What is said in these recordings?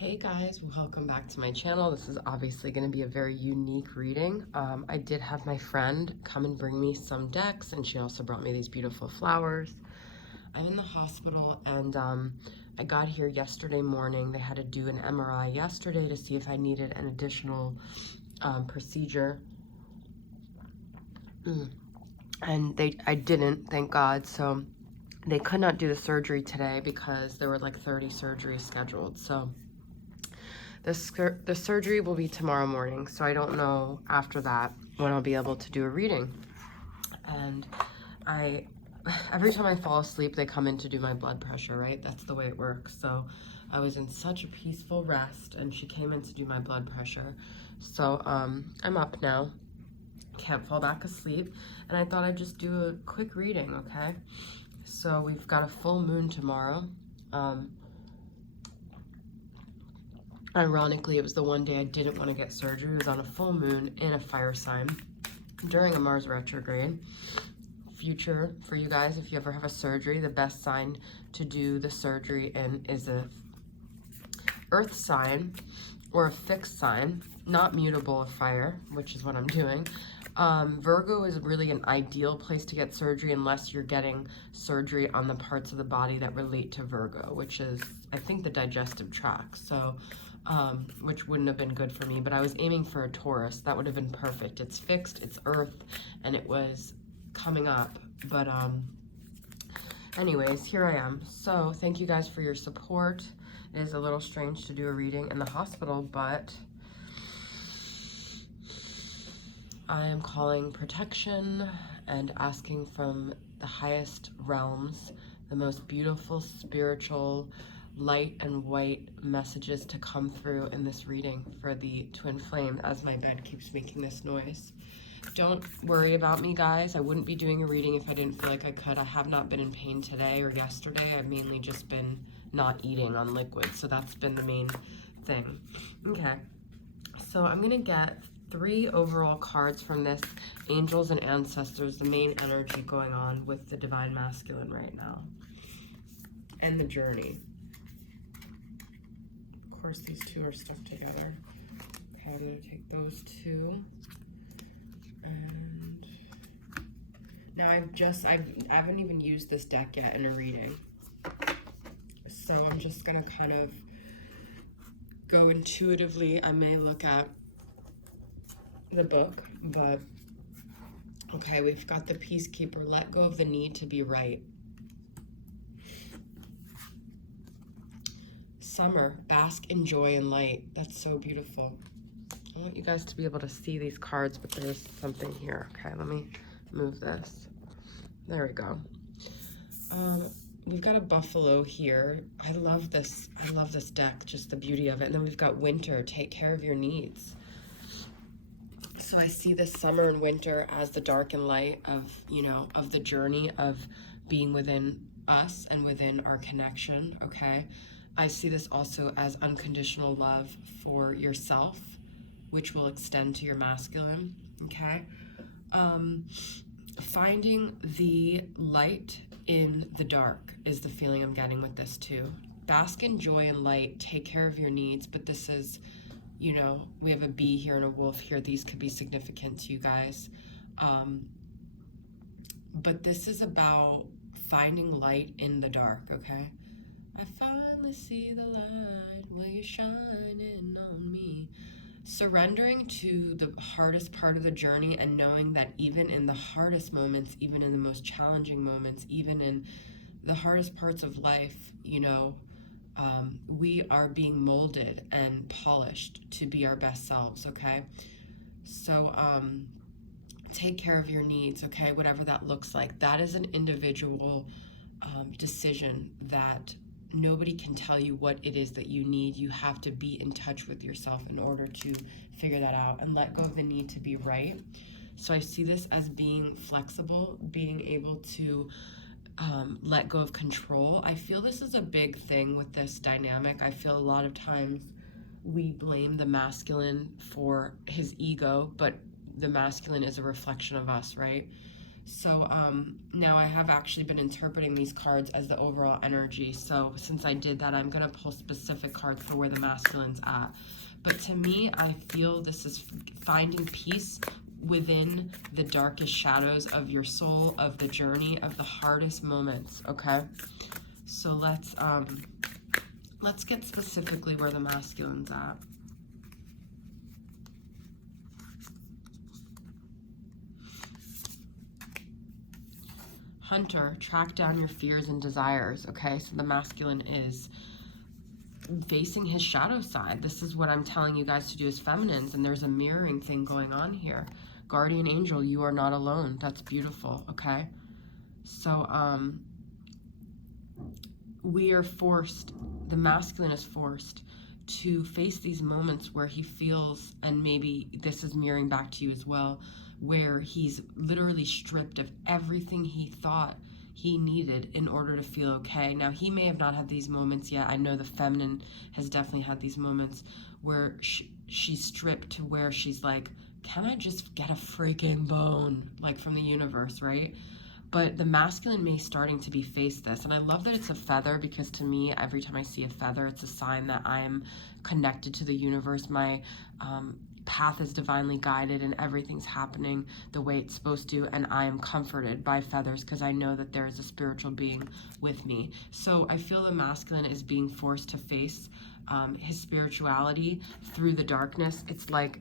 Hey guys, welcome back to my channel. This is obviously going to be a very unique reading. I did have my friend come and bring me some decks, and she also brought me these beautiful flowers. I'm in the hospital, and I got here yesterday morning. They had to do an MRI yesterday to see if I needed an additional procedure. And I didn't, thank God. So they could not do the surgery today because there were like 30 surgeries scheduled. So the surgery will be tomorrow morning, so I don't know after that when I'll be able to do a reading. And every time I fall asleep, they come in to do my blood pressure, right? That's the way it works. So I was in such a peaceful rest, and she came in to do my blood pressure. So I'm up now, can't fall back asleep, and I thought I'd just do a quick reading, okay? So we've got a full moon tomorrow. Ironically, it was the one day I didn't want to get surgery. It was on a full moon in a fire sign during a Mars retrograde. Future for you guys, if you ever have a surgery, the best sign to do the surgery in is a earth sign or a fixed sign, not mutable of fire, which is what I'm doing. Virgo is really an ideal place to get surgery unless you're getting surgery on the parts of the body that relate to Virgo, which is, I think, the digestive tract. So which wouldn't have been good for me, but I was aiming for a Taurus. That would have been perfect. It's fixed, it's earth, and it was coming up. But anyways, here I am. So thank you guys for your support. It is a little strange to do a reading in the hospital, but I am calling protection and asking from the highest realms the most beautiful spiritual light and white messages to come through in this reading for the twin flame as my bed keeps making this noise. Don't worry about me, guys. I wouldn't be doing a reading if I didn't feel like I could. I have not been in pain today or yesterday. I've mainly just been not eating on liquids, so that's been the main thing. Okay, so I'm gonna get 3 overall cards from this angels and ancestors, the main energy going on with the divine masculine right now and the journey. Of course, these two are stuck together. Okay, I'm gonna take those 2. And now I haven't even used this deck yet in a reading. So I'm just gonna kind of go intuitively. I may look at the book, but okay, we've got the Peacekeeper. Let go of the need to be right. Summer, bask in joy and light. That's so beautiful. I want you guys to be able to see these cards, but there's something here. Okay, let me move this. There we go. We've got a buffalo here. I love this deck, just the beauty of it. And then we've got winter, take care of your needs. So I see this summer and winter as the dark and light of, you know, of the journey of being within us and within our connection, okay? I see this also as unconditional love for yourself, which will extend to your masculine, okay? Finding the light in the dark is the feeling I'm getting with this too. Bask in joy and light, take care of your needs, but this is, you know, we have a bee here and a wolf here. These could be significant to you guys. But this is about finding light in the dark, okay? I finally see the light where you're shining on me. Surrendering to the hardest part of the journey and knowing that even in the hardest moments, even in the most challenging moments, even in the hardest parts of life, you know, we are being molded and polished to be our best selves, okay? So take care of your needs, okay? Whatever that looks like. That is an individual decision that nobody can tell you what it is that you need. You have to be in touch with yourself in order to figure that out and let go of the need to be right. So I see this as being flexible, being able to let go of control. I feel this is a big thing with this dynamic. I feel a lot of times we blame the masculine for his ego, but the masculine is a reflection of us, right? So now I have actually been interpreting these cards as the overall energy. So since I did that, I'm going to pull specific cards for where the masculine's at. But to me, I feel this is finding peace within the darkest shadows of your soul, of the journey, of the hardest moments, okay? So let's get specifically where the masculine's at. Hunter, track down your fears and desires, okay? So the masculine is facing his shadow side. This is what I'm telling you guys to do as feminines, and there's a mirroring thing going on here. Guardian angel, you are not alone. That's beautiful, okay? So we are forced, the masculine is forced to face these moments where he feels, and maybe this is mirroring back to you as well, where he's literally stripped of everything he thought he needed in order to feel okay. Now, he may have not had these moments yet. I know the feminine has definitely had these moments where she's stripped to where she's like, can I just get a freaking bone, like from the universe, right? But the masculine may starting to be faced this. And I love that it's a feather, because to me, every time I see a feather, it's a sign that I am connected to the universe. My path is divinely guided and everything's happening the way it's supposed to, and I am comforted by feathers because I know that there is a spiritual being with me. So I feel the masculine is being forced to face his spirituality through the darkness. It's like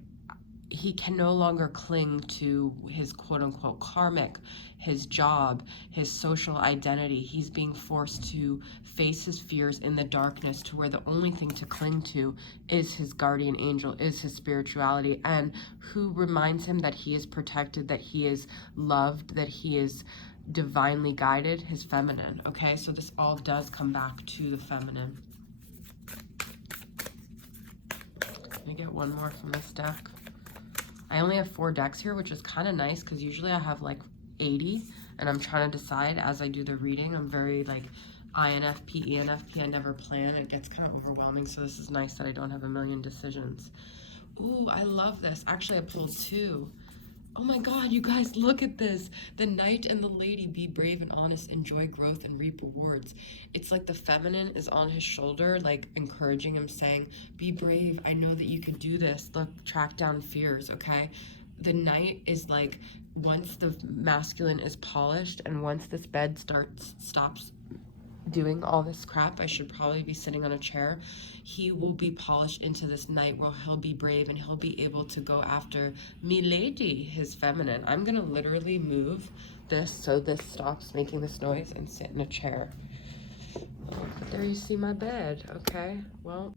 he can no longer cling to his quote-unquote karmic, his job, his social identity. He's being forced to face his fears in the darkness, to where the only thing to cling to is his guardian angel, is his spirituality, and who reminds him that he is protected, that he is loved, that he is divinely guided, his feminine, okay? So this all does come back to the feminine. Let me get one more from this deck. I only have 4 decks here, which is kind of nice because usually I have like 80, and I'm trying to decide as I do the reading. I'm very like INFP, ENFP. I never plan. It gets kind of overwhelming, so this is nice that I don't have a million decisions. Ooh, I love this. Actually, I pulled 2. Oh my God, you guys, look at this. The knight and the lady, be brave and honest, enjoy growth and reap rewards. It's like the feminine is on his shoulder, like encouraging him, saying, be brave. I know that you can do this. Look, track down fears, okay? The knight is like, once the masculine is polished and once this bed stops doing all this crap, I should probably be sitting on a chair, he will be polished into this knight where he'll be brave and he'll be able to go after milady, his feminine. I'm gonna literally move this so this stops making this noise and sit in a chair. Oh, but there you see my bed. Okay, well,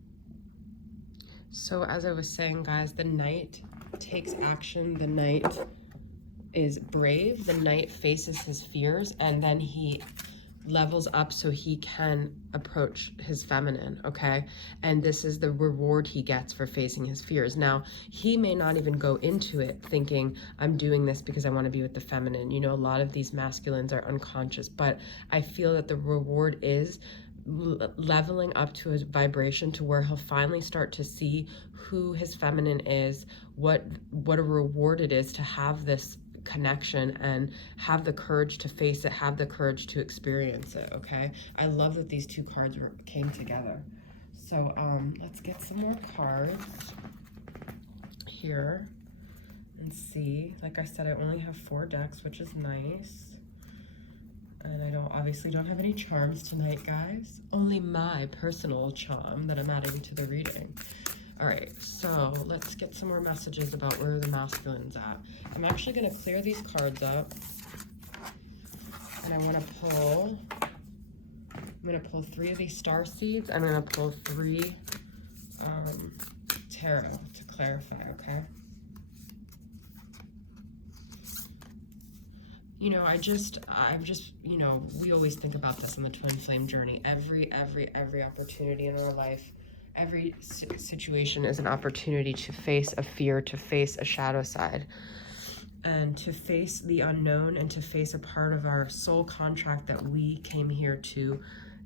so as I was saying, guys, the knight takes action. The knight is brave. The knight faces his fears, and then he levels up so he can approach his feminine, okay? And this is the reward he gets for facing his fears. Now, he may not even go into it thinking, I'm doing this because I want to be with the feminine. You know, a lot of these masculines are unconscious, but I feel that the reward is leveling up to his vibration to where he'll finally start to see who his feminine is, what a reward it is to have this connection and have the courage to face it, have the courage to experience it, okay? I love that these 2 cards came together. So let's get some more cards here and see. Like I said, I only have 4 decks, which is nice. And I obviously don't have any charms tonight, guys. Only my personal charm that I'm adding to the reading. All right, so let's get some more messages about where the masculine's at. I'm actually going to clear these cards up, and I'm going to pull 3 of these star seeds. I'm going to pull 3 tarot to clarify, okay? You know, I'm just, you know, we always think about this in the twin flame journey. Every opportunity in our life, every situation is an opportunity to face a fear, to face a shadow side, and to face the unknown, and to face a part of our soul contract that we came here to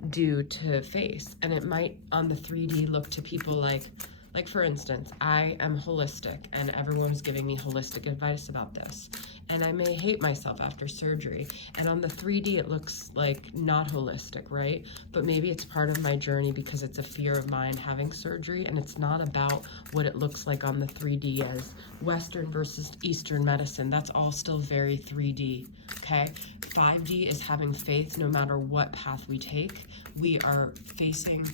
do, to face. And it might on the 3D look to people like Like, for instance, I am holistic and everyone's giving me holistic advice about this. And I may hate myself after surgery. And on the 3D, it looks like not holistic, right? But maybe it's part of my journey because it's a fear of mine having surgery. And it's not about what it looks like on the 3D as Western versus Eastern medicine. That's all still very 3D, okay? 5D is having faith no matter what path we take. We are facing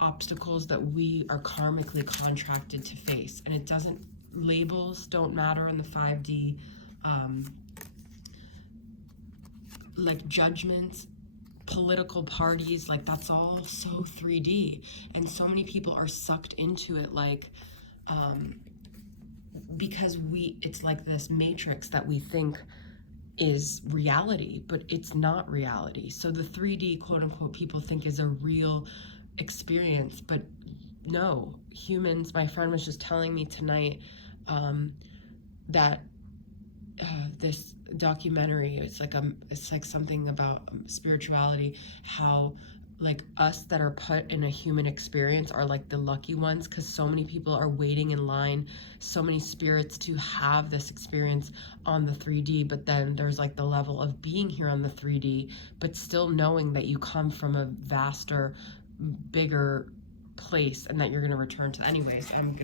obstacles that we are karmically contracted to face. And it doesn't, labels don't matter in the 5D. Like judgments, political parties, like that's all so 3D. And so many people are sucked into it, like, because it's like this matrix that we think is reality, but it's not reality. So the 3D, quote unquote, people think is a real experience, but no, humans, my friend was just telling me tonight that this documentary, it's like something about spirituality, how like us that are put in a human experience are like the lucky ones, because so many people are waiting in line, so many spirits to have this experience on the 3D, but then there's like the level of being here on the 3D, but still knowing that you come from a vaster, bigger place and that you're going to return to. Anyways, I'm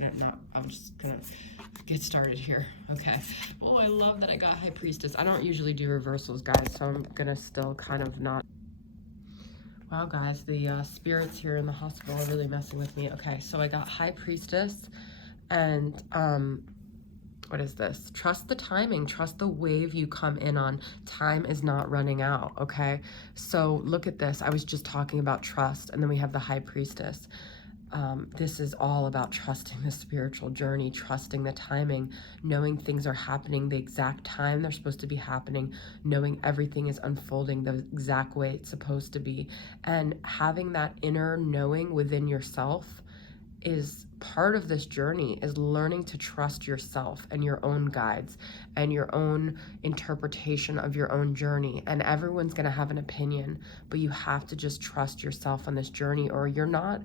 just gonna get started here. Okay. Oh, I love that I got High Priestess. I don't usually do reversals, guys, so I'm gonna still kind of not. Wow, guys, the spirits here in the hospital are really messing with me. Okay, so I got High Priestess, and what is this? Trust the timing. Trust the wave you come in on. Time is not running out, okay? So look at this. I was just talking about trust, and then we have the High Priestess. This is all about trusting the spiritual journey, trusting the timing, knowing things are happening the exact time they're supposed to be happening, knowing everything is unfolding the exact way it's supposed to be. And having that inner knowing within yourself is part of this journey, is learning to trust yourself and your own guides and your own interpretation of your own journey. And everyone's going to have an opinion, but you have to just trust yourself on this journey, or you're not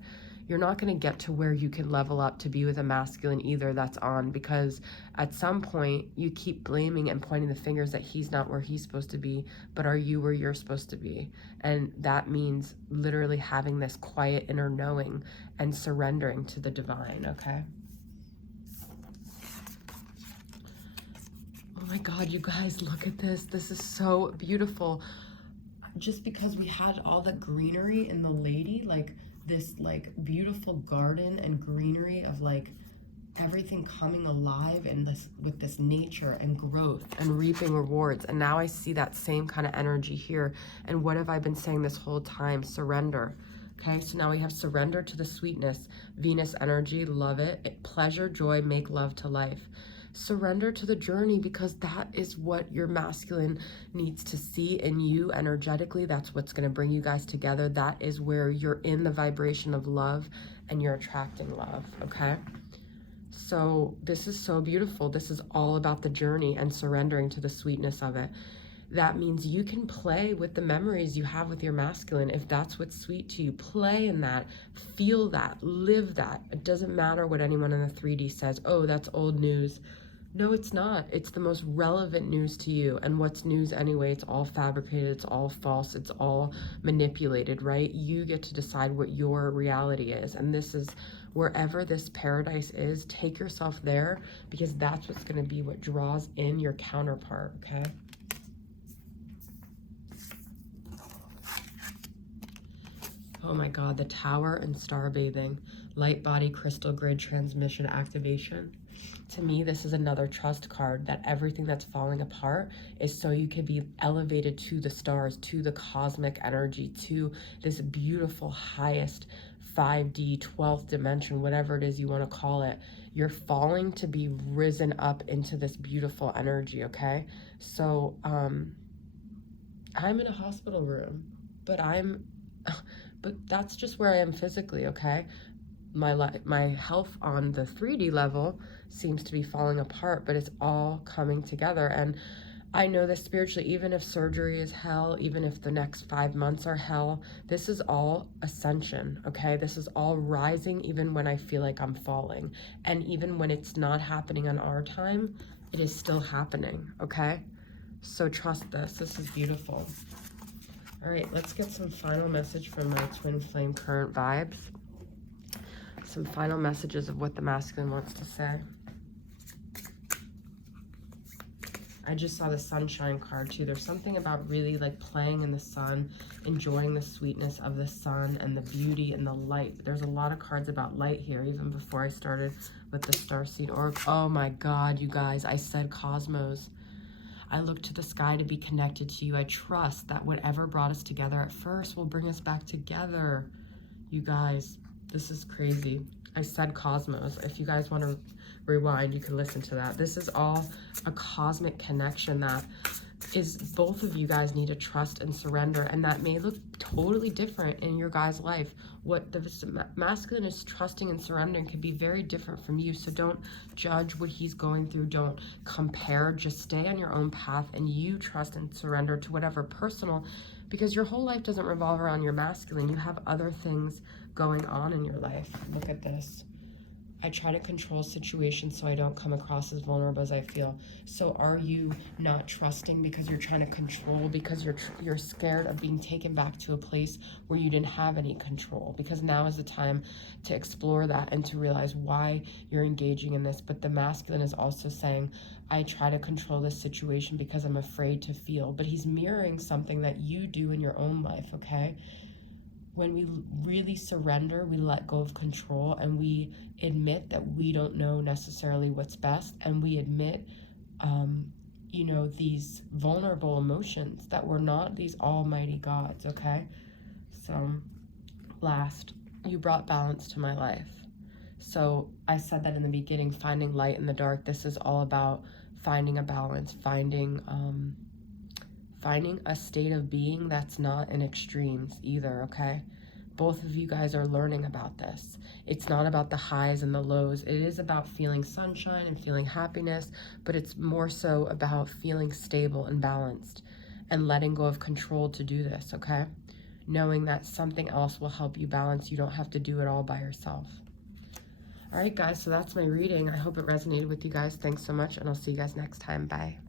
going to get to where you can level up to be with a masculine either that's on, because at some point you keep blaming and pointing the fingers that he's not where he's supposed to be, but are you where you're supposed to be? And that means literally having this quiet inner knowing and surrendering to the divine, okay? Oh my God, you guys, look at this. This is so beautiful. Just because we had all the greenery in the lady, like this like beautiful garden and greenery of like everything coming alive and this with this nature and growth and reaping rewards. And now I see that same kind of energy here. And what have I been saying this whole time? Surrender. Okay, so now we have surrender to the sweetness, Venus energy, love it. Pleasure, joy, make love to life. Surrender to the journey, because that is what your masculine needs to see in you energetically. That's what's going to bring you guys together. That is where you're in the vibration of love and you're attracting love, okay? So this is so beautiful. This is all about the journey and surrendering to the sweetness of it. That means you can play with the memories you have with your masculine. If that's what's sweet to you, play in that, feel that, live that. It doesn't matter what anyone in the 3D says. Oh, that's old news. No, it's not. It's the most relevant news to you. And what's news anyway? It's all fabricated. It's all false. It's all manipulated, right? You get to decide what your reality is. And this is wherever this paradise is, take yourself there, because that's what's going to be what draws in your counterpart, okay? Oh my God, the Tower and star bathing, light body crystal grid transmission activation. To me, this is another trust card, that everything that's falling apart is so you can be elevated to the stars, to the cosmic energy, to this beautiful highest 5D, 12th dimension, whatever it is you want to call it. You're falling to be risen up into this beautiful energy, okay? So I'm in a hospital room, but that's just where I am physically, okay? My health on the 3D level seems to be falling apart, but it's all coming together. And I know that spiritually, even if surgery is hell, even if the next 5 months are hell, this is all ascension, okay? This is all rising even when I feel like I'm falling. And even when it's not happening on our time, it is still happening, okay? So trust this. This is beautiful. All right, let's get some final message from my twin flame current vibes. Some final messages of what the masculine wants to say. I just saw the sunshine card too. There's something about really like playing in the sun, enjoying the sweetness of the sun and the beauty and the light. There's a lot of cards about light here, even before I started with the Starseed Oracle. Oh my God, you guys, I said cosmos. I look to the sky to be connected to you. I trust that whatever brought us together at first will bring us back together. You guys, this is crazy. I said cosmos. If you guys want to rewind, you can listen to that. This is all a cosmic connection that is both of you guys need to trust and surrender, and that may look totally different in your guys' life. What the masculine is trusting and surrendering can be very different from you, so don't judge what he's going through. Don't compare. Just stay on your own path, and you trust and surrender to whatever personal, because your whole life doesn't revolve around your masculine. You have other things going on in your life. Look at this. I try to control situations so I don't come across as vulnerable as I feel. So are you not trusting because you're trying to control, because you're scared of being taken back to a place where you didn't have any control? Because now is the time to explore that and to realize why you're engaging in this. But the masculine is also saying, I try to control this situation because I'm afraid to feel. But he's mirroring something that you do in your own life, okay? When we really surrender, we let go of control, and we admit that we don't know necessarily what's best, and we admit, you know, these vulnerable emotions, that we're not these almighty gods, okay? So, last, you brought balance to my life. So I said that in the beginning, finding light in the dark. This is all about finding a balance, finding a state of being that's not in extremes either, okay? Both of you guys are learning about this. It's not about the highs and the lows. It is about feeling sunshine and feeling happiness, but it's more so about feeling stable and balanced and letting go of control to do this, okay? Knowing that something else will help you balance. You don't have to do it all by yourself. All right, guys, so that's my reading. I hope it resonated with you guys. Thanks so much, and I'll see you guys next time. Bye.